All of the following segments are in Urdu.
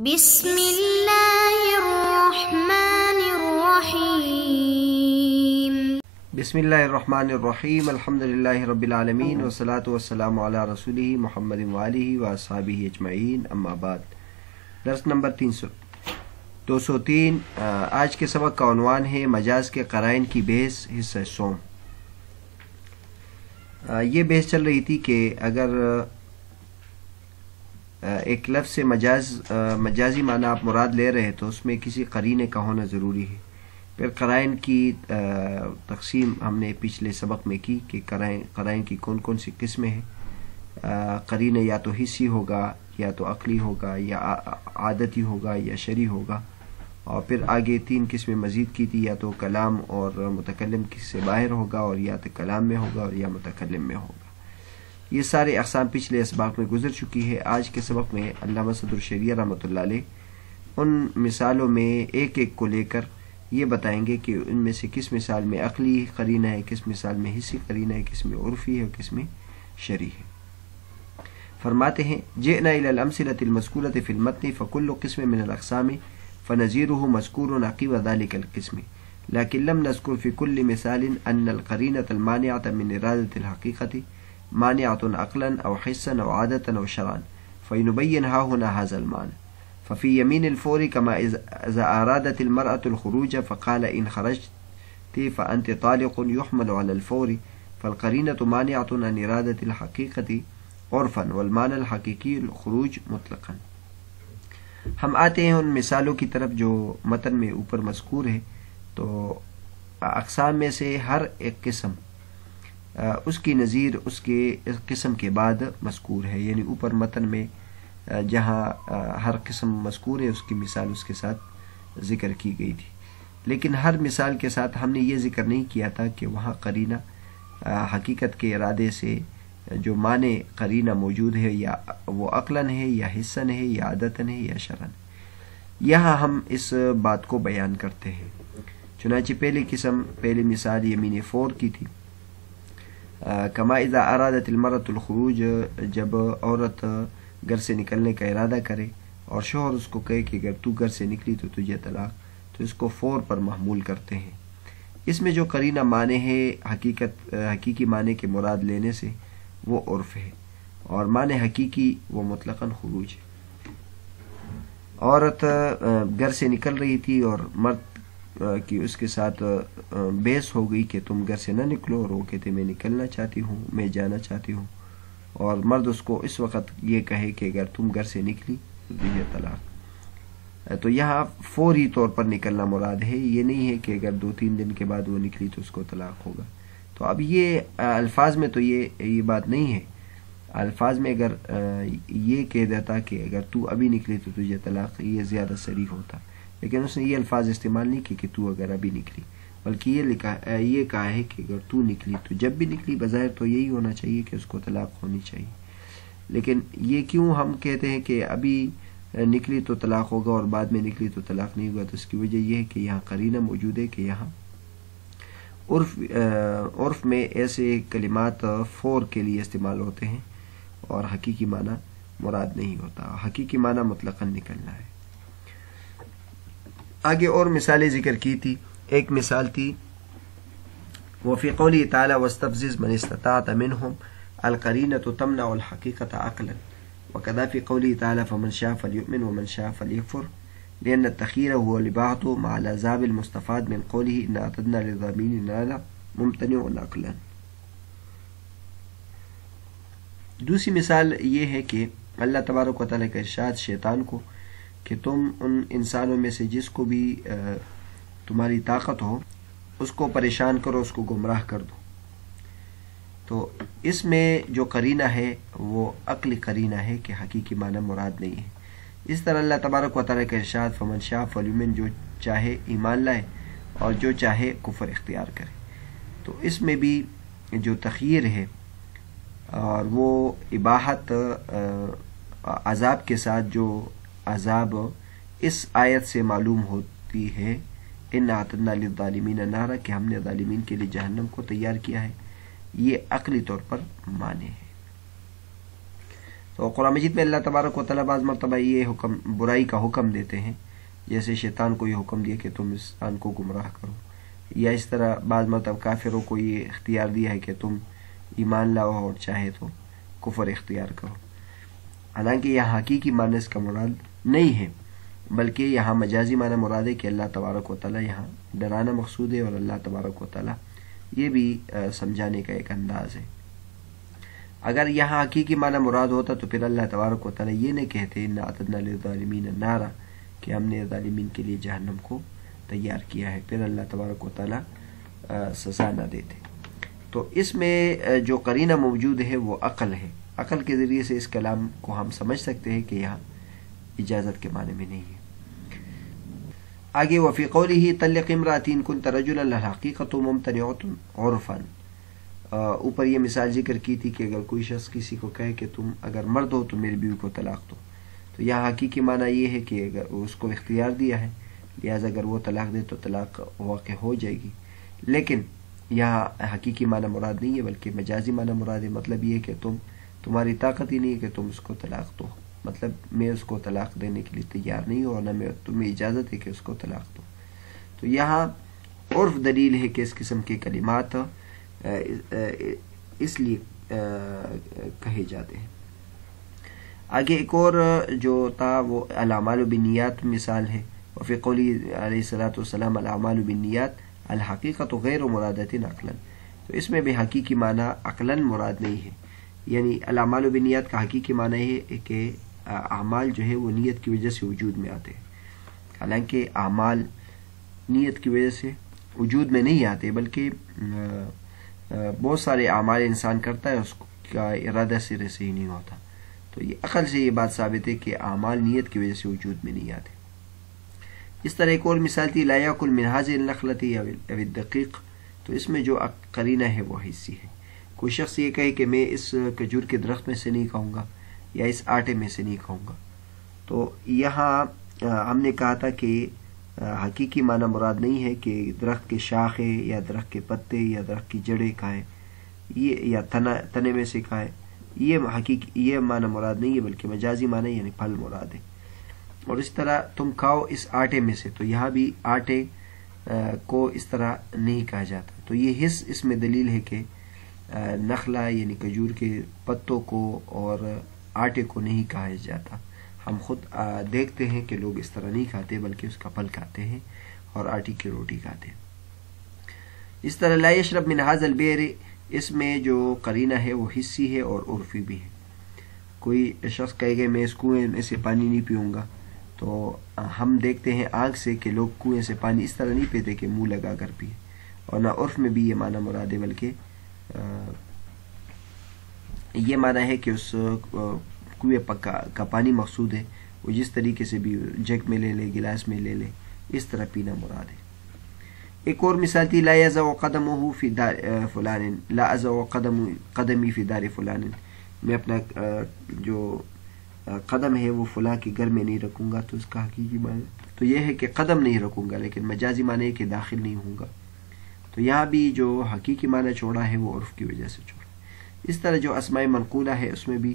بسم اللہ الرحمن الرحیم بسم اللہ الرحمن الرحیم الحمدللہ رب العالمین والصلاة والسلام علی رسولہ محمد وآلہ واصحابہ اجمعین اما بعد۔ درس نمبر 203 آج کے سبق کا عنوان ہے مجاز کے قرائن کی بحث حصہ سوم۔ یہ بحث چل رہی تھی کہ اگر ایک لفظ سے مجازی معنی آپ مراد لے رہے تو اس میں کسی قرینے کا ہونا ضروری ہے۔ پھر قرائن کی تقسیم ہم نے پچھلے سبق میں کی کہ قرائن کی کون کون سی قسمیں ہیں۔ قرینہ یا تو حسی ہوگا یا تو عقلی ہوگا یا عادتی ہوگا یا شرعی ہوگا، اور پھر آگے 3 قسمیں مزید کی تھی، یا تو کلام اور متکلم سے باہر ہوگا، اور یا تو کلام میں ہوگا اور یا متکلم میں ہوگا۔ یہ سارے اقسام پچھلے اسباق میں گزر چکی ہے۔ آج کے سبق میں علامہ صدر الشریعہ رحمۃ اللہ علیہ ان مثالوں میں ایک ایک کو لے کر یہ بتائیں گے کہ ان میں سے کس مثال میں عقلی قرینہ ہے، کس مثال میں حسی قرینہ ہے، کس میں عرفی ہے اور کس میں شرعی ہے۔ فرماتے ہیں جئنا الی الامثلۃ المذکورۃ فی المتن فکل قسم من الاقسام فنظیرہ مذکور عقب ذلک القسم لیکن لم نذکر فی کل مثال ان القرینۃ المانعۃ من ارادۃ الحقیقۃ مانعۃ عقلا او حسا او عادۃ او شرعا فینبین ها هنا هذا المعنى ففي يمين الفور كما إذا أرادت المرأة الخروج فقال إن خرجت فأنت طالق يحمل على الفور فالقرينة مانعة عن إرادة الحقيقة عرفا والمعنى الحقيقي الخروج مطلقا۔ ہم آتے ہیں ان مثالوں کی طرف جو متن میں اوپر مذکور ہے۔ تو اقسام میں سے ہر ایک قسم اس کی نظیر اس کے قسم کے بعد مذکور ہے، یعنی اوپر متن میں جہاں ہر قسم مذکور ہے اس کی مثال اس کے ساتھ ذکر کی گئی تھی، لیکن ہر مثال کے ساتھ ہم نے یہ ذکر نہیں کیا تھا کہ وہاں قرینہ حقیقت کے ارادے سے جو معنی قرینہ موجود ہے یا وہ عقلاً ہے یا حسن ہے یا عادتاً ہے یا شرعاً۔ یہاں ہم اس بات کو بیان کرتے ہیں۔ چنانچہ پہلی مثال یمین فور کی تھی، کما اذا ارادت المرأة الخروج، جب عورت گھر سے نکلنے کا ارادہ کرے اور شوہر اس کو کہے کہ اگر تو گھر سے نکلی تو تجھے طلاق، تو اس کو فور پر محمول کرتے ہیں۔ اس میں جو قرینہ معنی ہے حقیقی معنی کے مراد لینے سے وہ عرف ہے، اور معنی حقیقی وہ مطلقاً خروج ہے۔ عورت گھر سے نکل رہی تھی اور مرد کی اس کے ساتھ بحث ہو گئی کہ تم گھر سے نہ نکلو، اور وہ کہتے میں نکلنا چاہتی ہوں، میں جانا چاہتی ہوں، اور مرد اس کو اس وقت یہ کہے کہ اگر تم گھر سے نکلی تو تجھے طلاق۔ تو یہاں فوری طور پر نکلنا مراد ہے، یہ نہیں ہے کہ اگر 2-3 دن کے بعد وہ نکلی تو اس کو طلاق ہوگا۔ تو اب یہ الفاظ میں تو یہ بات نہیں ہے۔ الفاظ میں اگر یہ کہہ دیتا کہ اگر تو ابھی نکلی تو تجھے طلاق، یہ زیادہ صریح ہوتا، لیکن اس نے یہ الفاظ استعمال نہیں کی کہ تو اگر ابھی نکلی، بلکہ یہ کہا ہے کہ اگر تو نکلی تو جب بھی نکلی بظاہر تو یہی ہونا چاہیے کہ اس کو طلاق ہونی چاہیے، لیکن یہ کیوں ہم کہتے ہیں کہ ابھی نکلی تو طلاق ہوگا اور بعد میں نکلی تو طلاق نہیں ہوگا؟ تو اس کی وجہ یہ ہے کہ یہاں قرینہ موجود ہے کہ یہاں عرف میں ایسے کلمات فور کے لیے استعمال ہوتے ہیں اور حقیقی معنی مراد نہیں ہوتا، حقیقی معنی مطلقاً نکلنا ہے۔ آگے اور مثالیں ذکر کی تھی۔ ایک مثال تھی وفی قوله تعالی واستفزز من استطاعت منهم القرینۃ تمنع الحقیقۃ عقلا وکذا فی قوله تعالی فمن شاء فلیؤمن ومن شاء فلیکفر لأن التخییر هو الاباحة مع العذاب المستفاد من قوله ان اعتدنا للظالمین نارا ممتنع عقلا۔ دوسری مثال یہ ہے کہ اللہ تبارک و تعالیٰ کا ارشاد شیطان کو کہ تم ان انسانوں میں سے جس کو بھی تمہاری طاقت ہو اس کو پریشان کرو، اس کو گمراہ کر دو۔ تو اس میں جو قرینہ ہے وہ عقلی قرینہ ہے کہ حقیقی معنی مراد نہیں ہے۔ اس طرح اللہ تبارک و تعالیٰ کا ارشاد فمن شاء فلیؤمن، جو چاہے ایمان لائے اور جو چاہے کفر اختیار کرے۔ تو اس میں بھی جو تخییر ہے اور وہ اباحت عذاب کے ساتھ، جو عذاب اس آیت سے معلوم ہوتی ہے ان اعتدنا للظالمین نارا، کہ ہم نے ظالمین کے لیے جہنم کو تیار کیا ہے، یہ عقلی طور پر معنی ہے۔ تو قرآن مجید میں اللہ تبارک و تعالیٰ بعض مرتبہ یہ حکم برائی کا حکم دیتے ہیں، جیسے شیطان کو یہ حکم دیا کہ تم انسان کو گمراہ کرو، یا اس طرح بعض مرتبہ کافروں کو یہ اختیار دیا ہے کہ تم ایمان لاؤ اور چاہے تو کفر اختیار کرو۔ حالانکہ یہاں حقیقی معنی اس کا مراد نہیں ہے، بلکہ یہاں مجازی معنی مراد ہے کہ اللہ تبارک و تعالیٰ یہاں ڈرانا مقصود ہے، اور اللہ تبارک و تعالیٰ یہ بھی سمجھانے کا ایک انداز ہے۔ اگر یہاں حقیقی معنی مراد ہوتا تو پھر اللہ تبارک و تعالیٰ یہ نہیں کہتے انا اعتدنا للظالمین نارا، کہ ہم نے ظالمین کے لیے جہنم کو تیار کیا ہے، پھر اللہ تبارک و تعالیٰ سزا نہ دیتے۔ تو اس میں جو قرینہ موجود ہے وہ عقل ہے، عقل کے ذریعے سے اس کلام کو ہم سمجھ سکتے ہیں کہ یہاں اجازت کے معنی میں نہیں ہے۔ آگے وفی قوله طلق امرأة كنت رجلا الحقیقۃ ممتنعۃ عرفا، اوپر یہ مثال ذکر کی تھی کہ اگر کوئی شخص کسی کو کہے کہ تم اگر مرد ہو تو میری بیوی کو طلاق دو، تو یہاں حقیقی معنی یہ ہے کہ اگر اس کو اختیار دیا ہے، لہٰذا اگر وہ طلاق دے تو طلاق واقع ہو جائے گی، لیکن یہاں حقیقی معنی مراد نہیں ہے بلکہ مجازی معنی مراد ہے۔ مطلب یہ ہے کہ تمہاری طاقت ہی نہیں ہے کہ تم اس کو طلاق دو، مطلب میں اس کو طلاق دینے کے لیے تیار نہیں ہوں، اور نہ تمہیں اجازت ہے کہ اس کو طلاق دو۔ تو یہاں عرف دلیل ہے کہ اس قسم کے کلمات اس لیے کہے جاتے ہیں۔ آگے ایک اور جو تھا وہ الاعمال بالنیات مثال ہے، وفی قولی علیہ الصلوۃ والسلام الاعمال بالنیات الحقیقۃ غیر مرادۃ عقلا، تو اس میں بھی حقیقی معنی عقلا مراد نہیں ہے، یعنی الاعمال بالنیات کا حقیقی معنی ہے کہ اعمال جو ہے وہ نیت کی وجہ سے وجود میں آتے ہیں، حالانکہ اعمال نیت کی وجہ سے وجود میں نہیں آتے، بلکہ بہت سارے اعمال انسان کرتا ہے اس کا ارادہ سرے سے ہی نہیں ہوتا۔ تو یہ عقل سے یہ بات ثابت ہے کہ اعمال نیت کی وجہ سے وجود میں نہیں آتے۔ اس طرح ایک اور مثال تھی لا یاکل من هذه النخلة او الدقیق، تو اس میں جو قرینہ ہے وہ حسی ہے۔ کوئی شخص یہ کہے کہ میں اس کھجور کے درخت میں سے نہیں کھاؤں گا یا اس آٹے میں سے نہیں کھاؤں گا، تو یہاں ہم نے کہا تھا کہ حقیقی معنی مراد نہیں ہے کہ درخت کے شاخے یا درخت کے پتے یا درخت کی جڑیں کھائے، یہ یا تنے میں سے کھائے، یہ معنی مراد نہیں ہے، بلکہ مجازی معنی یعنی پھل مراد ہے۔ اور اس طرح تم کھاؤ اس آٹے میں سے، تو یہاں بھی آٹے کو اس طرح نہیں کہا جاتا۔ تو یہ حس اس میں دلیل ہے کہ نخلا یعنی کھجور کے پتوں کو اور آٹے کو نہیں کہا جاتا۔ ہم خود دیکھتے ہیں کہ لوگ اس طرح نہیں کھاتے بلکہ اس کا پھل کھاتے ہیں اور آٹے کی روٹی کھاتے ہیں۔ اس طرح لا یشرب من هذا البئر، اس میں جو قرینہ ہے وہ حسی ہے اور عرفی بھی ہے۔ کوئی شخص کہے گا میں اس کنویں میں سے پانی نہیں پیوں گا، تو ہم دیکھتے ہیں آنکھ سے کہ لوگ کنویں سے پانی اس طرح نہیں پیتے کہ منہ لگا کر پیے، اور نہ عرف میں بھی یہ معنی مراد ہے، بلکہ یہ معنی ہے کہ اس کنویں کا پانی مقصود ہے، وہ جس طریقے سے بھی جگ میں لے لے گلاس میں لے لے اس طرح پینا مراد ہے۔ ایک اور مثال تھی لا یضع قدمه فی دار فلان، لا اضع قدمی فی دار فلان، میں اپنا جو قدم ہے وہ فلاں کے گھر میں نہیں رکھوں گا، تو اس کا حقیقی معنی تو یہ ہے کہ قدم نہیں رکھوں گا، لیکن مجازی معنی ہے کہ داخل نہیں ہوں گا۔ تو یہاں بھی جو حقیقی معنی چھوڑا ہے وہ عرف کی وجہ سے چھوڑا۔ اس طرح جو اسماء منقولہ ہے اس میں بھی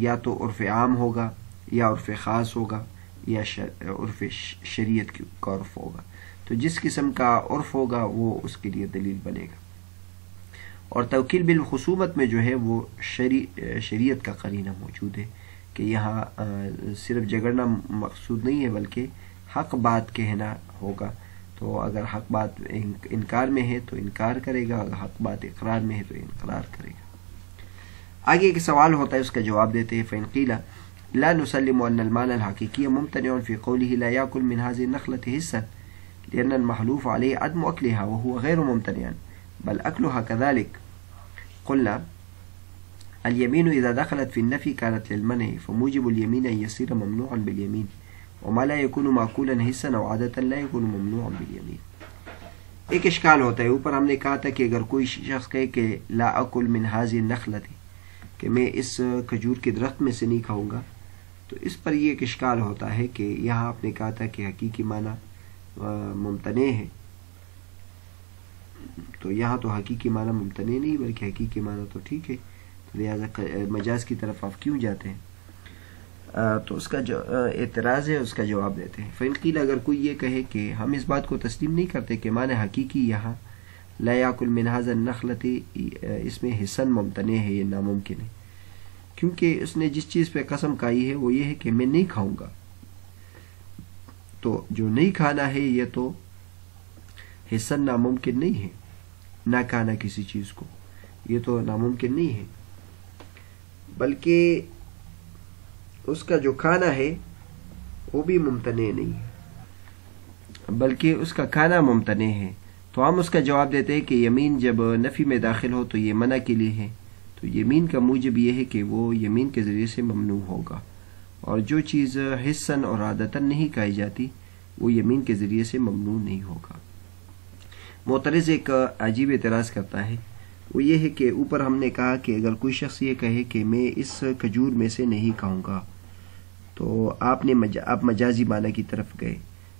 یا تو عرف عام ہوگا یا عرف خاص ہوگا یا عرف شریعت کا عرف ہوگا، تو جس قسم کا عرف ہوگا وہ اس کے لیے دلیل بنے گا۔ اور توکیل بالخصومت میں جو ہے وہ شریعت کا قرینہ موجود ہے کہ یہاں صرف جھگڑنا مقصود نہیں ہے بلکہ حق بات کہنا ہوگا، تو اگر حق بات انکار میں ہے تو انکار کرے گا، اگر حق بات اقرار میں ہے تو انقرار کرے گا۔ آگے ایک سوال ہوتا ہے، اس کا جواب دیتے ہیں فإن قیل لا نسلم أن المعنى الحقيقي ممتنع في قوله لا يأكل من هذه النخلة حسا لأن المحلوف عليه عدم أكلها وهو غير ممتنع بل أكلها كذلك. قلنا اليمين إذا دخلت في النفي كانت للمنع، فموجب اليمين أن يصير ممنوعا باليمين، وما لا يكون مأكولا حسا أو عادة لا يكون ممنوعا باليمين. ایک اشکال ہوتا ہے، اوپر ہم نے کہا تھا کہ اگر کوئی شخص کہے کہ لا أكل من هذه النخلة، کہ میں اس کھجور کے درخت میں سے نہیں کھاؤں گا، تو اس پر یہ ایک اشکال ہوتا ہے کہ یہاں آپ نے کہا تھا کہ حقیقی معنی ممتنع ہے، تو یہاں تو حقیقی معنی ممتنع نہیں بلکہ حقیقی معنی تو ٹھیک ہے، لہٰذا مجاز کی طرف آپ کیوں جاتے ہیں؟ تو اس کا جو اعتراض ہے اس کا جواب دیتے ہیں. فإن قیل اگر کوئی یہ کہے کہ ہم اس بات کو تسلیم نہیں کرتے کہ معنی حقیقی یہاں لا یاکل من ھذا النخلۃ اس میں حسن ممتنع ہے، یہ ناممکن ہے، کیونکہ اس نے جس چیز پہ قسم کھائی ہے وہ یہ ہے کہ میں نہیں کھاؤں گا. تو جو نہیں کھانا ہے یہ تو حسن ناممکن نہیں ہے، نہ کھانا کسی چیز کو یہ تو ناممکن نہیں ہے، بلکہ اس کا جو کھانا ہے وہ بھی ممتنع نہیں ہے، بلکہ اس کا کھانا ممتنع ہے. تو ہم اس کا جواب دیتے ہیں کہ یمین جب نفی میں داخل ہو تو یہ منع کے لیے ہے، تو یمین کا موجب یہ ہے کہ وہ یمین کے ذریعے سے ممنوع ہوگا، اور جو چیز حسن اور عادتاً نہیں کھائی جاتی وہ یمین کے ذریعے سے ممنوع نہیں ہوگا. معترض ایک عجیب اعتراض کرتا ہے، وہ یہ ہے کہ اوپر ہم نے کہا کہ اگر کوئی شخص یہ کہے کہ میں اس کھجور میں سے نہیں کھاؤں گا، تو آپ مجازی معنی کی طرف گئے.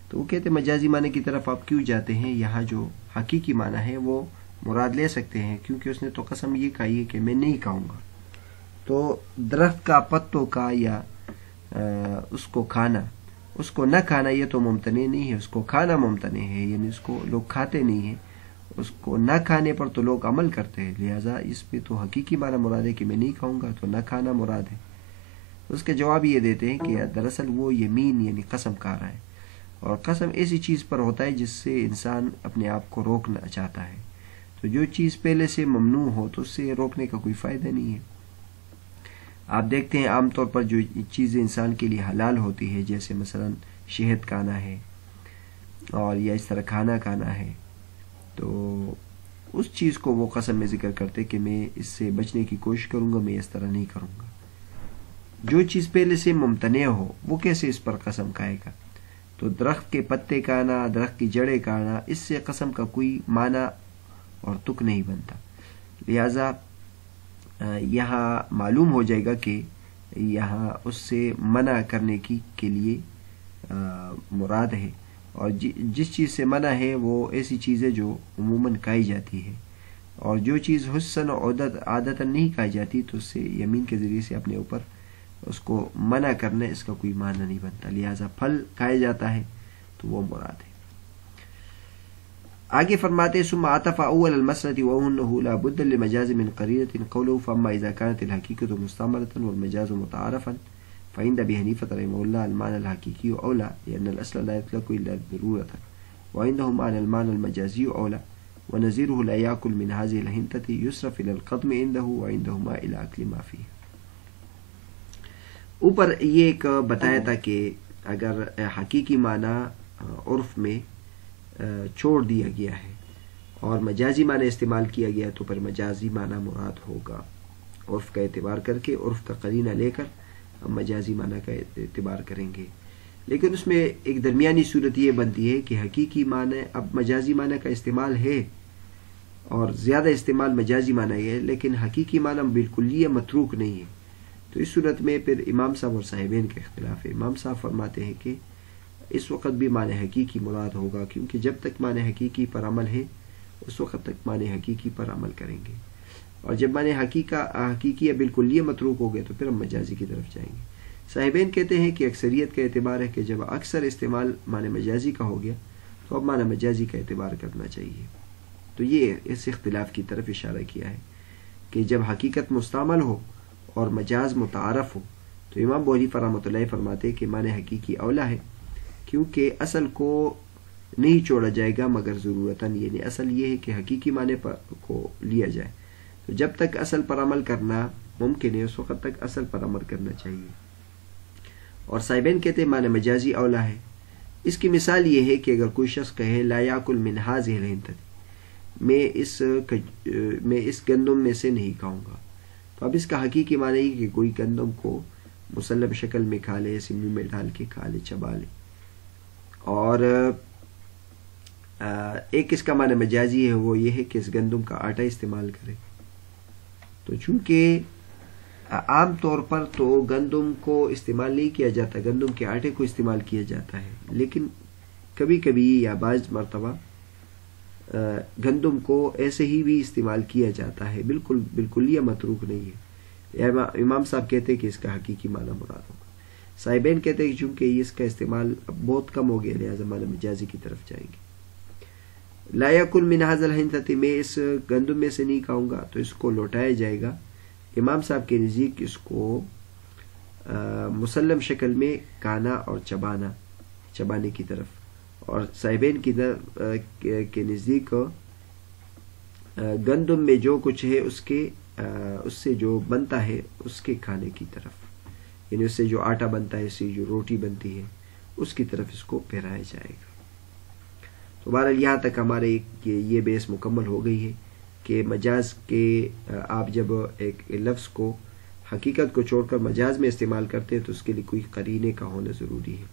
تو وہ کہتے مجازی معنی کی طرف آپ کیوں جاتے ہیں؟ یہاں جو حقیقی معنی ہے وہ مراد لے سکتے ہیں، کیونکہ اس نے تو قسم یہ کھائی ہے کہ میں نہیں کھاؤں گا. تو درخت کا پتوں کا یا اس کو کھانا، اس کو نہ کھانا یہ تو ممتنع نہیں ہے، اس کو کھانا ممتنع ہے، یعنی اس کو لوگ کھاتے نہیں ہیں، اس کو نہ کھانے پر تو لوگ عمل کرتے ہیں، لہٰذا اس پہ تو حقیقی معنی مراد ہے کہ میں نہیں کھاؤں گا، تو نہ کھانا مراد ہے. اس کے جواب یہ دیتے ہیں کہ دراصل وہ یمین یعنی قسم کھا رہا ہے، اور قسم ایسی چیز پر ہوتا ہے جس سے انسان اپنے آپ کو روکنا چاہتا ہے. تو جو چیز پہلے سے ممنوع ہو تو اس سے روکنے کا کوئی فائدہ نہیں ہے. آپ دیکھتے ہیں عام طور پر جو چیزیں انسان کے لیے حلال ہوتی ہے، جیسے مثلا شہد کھانا ہے اور یا اس طرح کھانا کھانا ہے، تو اس چیز کو وہ قسم میں ذکر کرتے کہ میں اس سے بچنے کی کوشش کروں گا، میں اس طرح نہیں کروں گا. جو چیز پہلے سے ممتنع ہو وہ کیسے اس پر قسم کھائے گا؟ تو درخت کے پتے کھانا، درخت کی جڑیں کھانا، اس سے قسم کا کوئی معنی اور تک نہیں بنتا. لہذا یہاں معلوم ہو جائے گا کہ یہاں اس سے منع کرنے کے لیے مراد ہے، اور جس چیز سے منع ہے وہ ایسی چیز ہے جو عموماً کھائی جاتی ہے، اور جو چیز حسن و عادتاً نہیں کھائی جاتی تو اس سے یمین کے ذریعے سے اپنے اوپر اس کو منع کرنا اس کا کوئی معنی نہیں بنتا. لہذا پھل کھایا جاتا ہے تو وہ مراد ہے. آگے فرماتے ثم عطف اول المسألة وانه لا بد لمجاز من قرينة قوله فاما اذا كانت الحقيقة مستعملة والمجاز متعارفا فعند ابي حنيفة رحمه الله المعنى الحقيقي اولى لان الاصل لا يطلق الا ضرورة، وعنده معنى المعنى المجازي اولى، ونظيره لا يأكل من هذه الحنطة يصرف الى القدم عنده وعندهما الى اكل ما فيه. اوپر یہ ایک بتایا تھا کہ اگر حقیقی معنی عرف میں چھوڑ دیا گیا ہے اور مجازی معنی استعمال کیا گیا تو پھر مجازی معنی مراد ہوگا. عرف کا اعتبار کر کے، عرف کا قرینہ لے کر ہم مجازی معنی کا اعتبار کریں گے. لیکن اس میں ایک درمیانی صورت یہ بنتی ہے کہ حقیقی معنی اب مجازی معنی کا استعمال ہے اور زیادہ استعمال مجازی معنی ہے، لیکن حقیقی معنی بالکل یہ متروک نہیں ہے. تو اس صورت میں پھر امام صاحب اور صاحبین کے اختلاف ہے. امام صاحب فرماتے ہیں کہ اس وقت بھی معنی حقیقی مراد ہوگا، کیونکہ جب تک معنی حقیقی پر عمل ہے اس وقت تک معنی حقیقی پر عمل کریں گے، اور جب معنی حقیقی یا بالکل یہ متروک ہو گئے تو پھر ہم مجازی کی طرف جائیں گے. صاحبین کہتے ہیں کہ اکثریت کا اعتبار ہے کہ جب اکثر استعمال معنی مجازی کا ہو گیا تو اب معنی مجازی کا اعتبار کرنا چاہیے. تو یہ اس اختلاف کی طرف اشارہ کیا ہے کہ جب حقیقت مستعمل ہو اور مجاز متعارف ہو تو امام ابو حنیفہ رحمۃ اللہ فرماتے کہ معنی حقیقی اولا ہے، کیونکہ اصل کو نہیں چھوڑا جائے گا مگر ضرورتاً، یعنی اصل یہ ہے کہ حقیقی معنی کو لیا جائے. تو جب تک اصل پر عمل کرنا ممکن ہے اس وقت تک اصل پر عمل کرنا چاہیے. اور صاحبین کہتے ہیں معنی مجازی اولا ہے. اس کی مثال یہ ہے کہ اگر کوئی شخص کہے لا یاکل من ھذہ الحنطۃ، میں اس گندم میں سے نہیں کھاؤں گا، تو اب اس کا حقیقی معنی یہ کہ کوئی گندم کو مسلم شکل میں کھا لے، سمنی میں ڈال کے کھا لے، چبا لے. اور ایک اس کا معنی مجازی ہے، وہ یہ ہے کہ اس گندم کا آٹا استعمال کرے. تو چونکہ عام طور پر تو گندم کو استعمال نہیں کیا جاتا، گندم کے آٹے کو استعمال کیا جاتا ہے، لیکن کبھی کبھی یا بعض مرتبہ گندم کو ایسے ہی بھی استعمال کیا جاتا ہے، بالکل یہ متروک نہیں ہے. امام صاحب کہتے ہیں کہ اس کا حقیقی معنی مراد ہوگا. صاحبین کہتے ہیں کہ چونکہ اس کا استعمال اب بہت کم ہو گیا لہٰذا معنی مجازی کی طرف جائیں گے. لا یکل من ھذا الحنطۃ، میں اس گندم میں سے نہیں کھاؤں گا تو اس کو لوٹایا جائے گا. امام صاحب کے نزدیک اس کو مسلم شکل میں کھانا اور چبانے کی طرف، اور صاحبین کے نزدیک گندم میں جو کچھ ہے اس سے جو بنتا ہے اس کے کھانے کی طرف، یعنی اس سے جو آٹا بنتا ہے، اس سے جو روٹی بنتی ہے اس کی طرف اس کو پھیرایا جائے گا. تو بہرحال یہاں تک ہمارے یہ بیس مکمل ہو گئی ہے کہ مجاز کے آپ جب ایک لفظ کو حقیقت کو چھوڑ کر مجاز میں استعمال کرتے ہیں تو اس کے لیے کوئی قرینے کا ہونا ضروری ہے.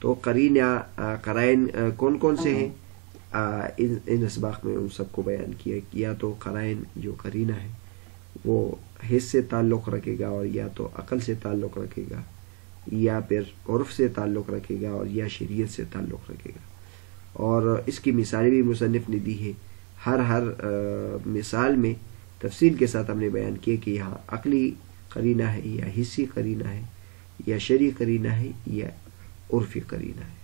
تو قرائن کون کون سے ہیں؟ ان اسباق میں ان سب کو بیان کیا. یا تو قرائن جو قرینہ ہے وہ حس سے تعلق رکھے گا، اور یا تو عقل سے تعلق رکھے گا، یا پھر عرف سے تعلق رکھے گا، اور یا شریعت سے تعلق رکھے گا. اور اس کی مثالیں بھی مصنف نے دی ہے. ہر مثال میں تفصیل کے ساتھ ہم نے بیان کیا کہ یہاں عقلی قرینہ ہے، یا حسی قرینہ ہے، یا شرعی قرینہ ہے، یا عرفی قرینہ ہے.